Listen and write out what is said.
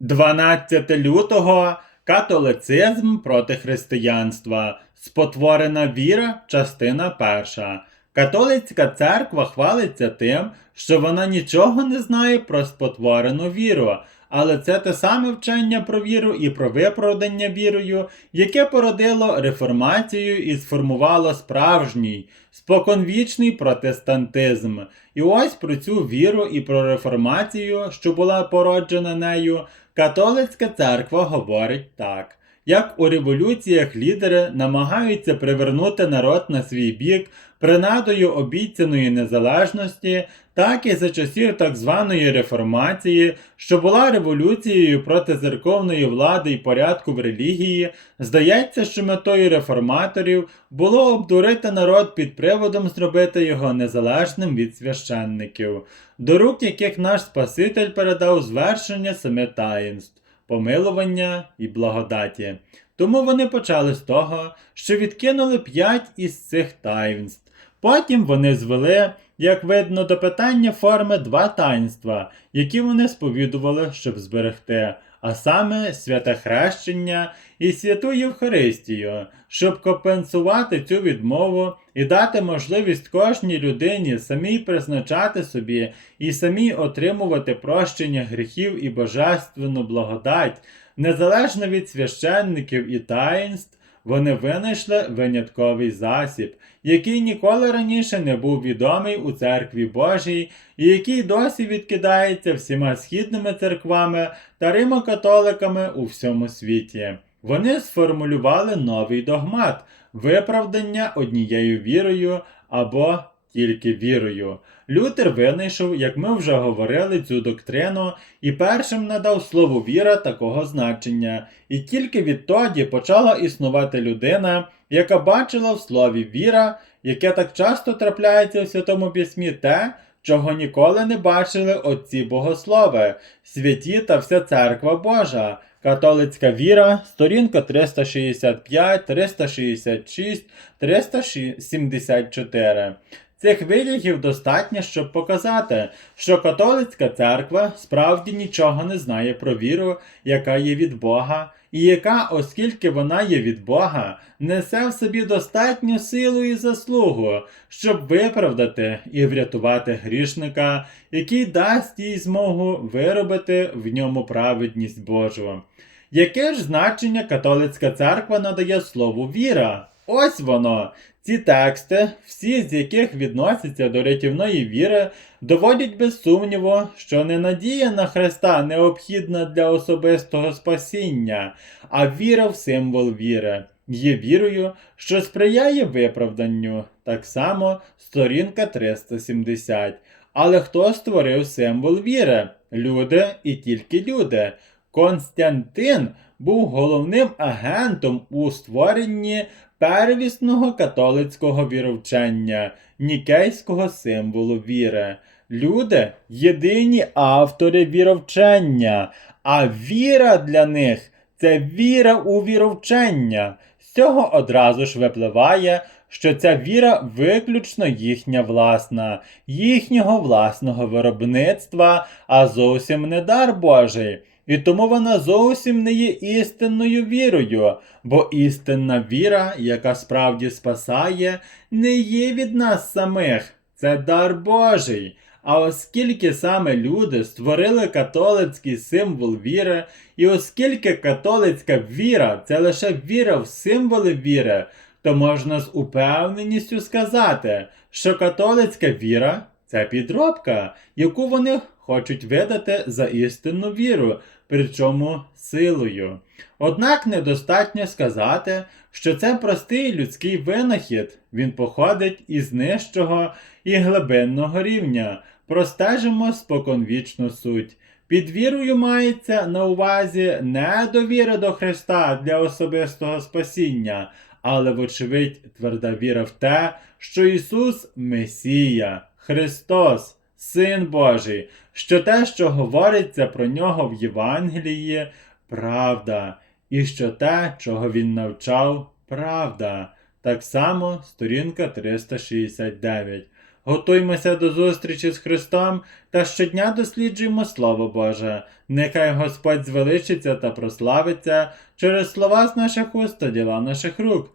12 лютого католицизм проти християнства. Спотворена віра, частина перша. Католицька церква хвалиться тим, що вона нічого не знає про спотворену віру, але це те саме вчення про віру і про виправдання вірою, яке породило реформацію і сформувало справжній, споконвічний протестантизм. І ось про цю віру і про реформацію, що була породжена нею, католицька церква говорить так. Як у революціях лідери намагаються привернути народ на свій бік принадою обіцяної незалежності, так і за часів так званої реформації, що була революцією проти церковної влади і порядку в релігії, здається, що метою реформаторів було обдурити народ під приводом зробити його незалежним від священників, до рук яких наш Спаситель передав звершення семи таїнств помилування і благодаті. Тому вони почали з того, що відкинули п'ять із цих таїнств. Потім вони звели, як видно, до питання форми два таїнства, які вони сповідували, щоб зберегти, а саме святе хрещення і святу Євхаристію, щоб компенсувати цю відмову і дати можливість кожній людині самій призначати собі і самій отримувати прощення гріхів і божественну благодать, незалежно від священників і таїнств, вони винайшли винятковий засіб, який ніколи раніше не був відомий у церкві Божій, і який досі відкидається всіма східними церквами та римокатоликами у всьому світі. Вони сформулювали новий догмат виправдання однією вірою або тільки вірою. Лютер винайшов, як ми вже говорили, цю доктрину і першим надав слову віра такого значення, і тільки відтоді почала існувати людина, яка бачила в слові віра, яке так часто трапляється в Святому Письмі, те, чого ніколи не бачили отці богослови, святі та вся церква Божа. Католицька віра, сторінка 365, 366, 374. Цих витягів достатньо, щоб показати, що католицька церква справді нічого не знає про віру, яка є від Бога, і яка, оскільки вона є від Бога, несе в собі достатню силу і заслугу, щоб виправдати і врятувати грішника, який дасть їй змогу виробити в ньому праведність Божу. Яке ж значення католицька церква надає слову віра? Ось воно. Ці тексти, всі з яких відносяться до рятівної віри, доводять без сумніву, що не надія на Христа необхідна для особистого спасіння, а віра в символ віри. Є вірою, що сприяє виправданню, так само сторінка 370. Але хто створив символ віри? Люди і тільки люди. Константин був головним агентом у створенні первісного католицького віровчення, нікейського символу віри. Люди єдині автори віровчення, а віра для них це віра у віровчення. З цього одразу ж випливає, що ця віра виключно їхня власна, їхнього власного виробництва, а зовсім не дар Божий. І тому вона зовсім не є істинною вірою, бо істинна віра, яка справді спасає, не є від нас самих, це дар Божий. А оскільки саме люди створили католицький символ віри, і оскільки католицька віра це лише віра в символи віри, то можна з упевненістю сказати, що католицька віра це підробка, яку вони хочуть видати за істинну віру, причому силою. Однак недостатньо сказати, що це простий людський винахід, він походить із нижчого і глибинного рівня. Простежимо споконвічну суть. Під вірою мається на увазі не довіра до Христа для особистого спасіння, але, вочевидь, тверда віра в те, що Ісус Месія, Христос, Син Божий, що те, що говориться про нього в Євангелії, правда, і що те, чого він навчав, правда. Так само сторінка 369. Готуймося до зустрічі з Христом та щодня досліджуємо Слово Боже. Нехай Господь звеличиться та прославиться через слова з наших уст та діла наших рук